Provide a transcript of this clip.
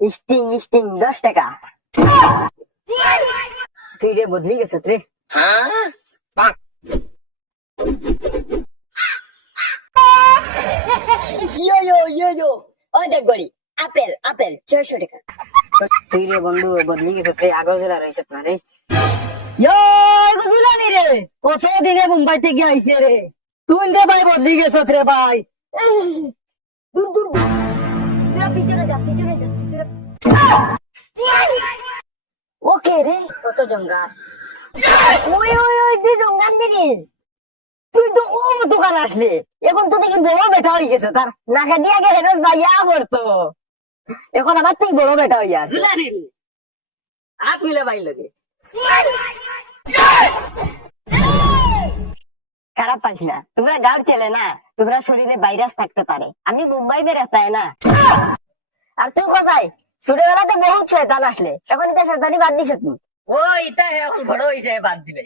Sting sting 10 টাকা। তুই রে বদলি গেছ রে। ইয়ো ইয়ো ইয়ো ইয়ো, ওই দেখ গড়ি, আপেল আপেল 600 টাকা। তুই রে বন্ধু বদলি গেছ রে, আগর জোড়া রয়েছে না রে। বুঝলানি রে, কত দিনে মুম্বাই থেকে আইছে রে। তুই রে ভাই বদলি গেছ রে ভাই। দূর দূর দূর, তোরা পিছনে যা পিছনে যা তোরা। ওকে রে, কত জঙ্গল। ওই ওই ওই দি জঙ্গল দিনি। তুই তো ও দোকান আসলে, এখন তো দেখি বড় বেটা হয়ে গেছে, তার নাকে দিয়ে আগে হেরস ভাইয়া পড়তো, এখন আবার তুই বড় বেটা হইয়া আছে। বুঝলা রে, হাত মিলা ভাই লগে। খারাপ পাইস না, তোমরা গাঁর ছেলে না, তোমরা শরীরে ভাইরাস থাকতে পারে। আমি মুম্বাই মে रहता है না। আর তুই কোথায় ছোটবেলাতে বহুত শয়তান আসলে, এখন এটা শয়তানি বাদ দিছ তুই। ও ইতা এখন বড় হইছে বাদ দিলে।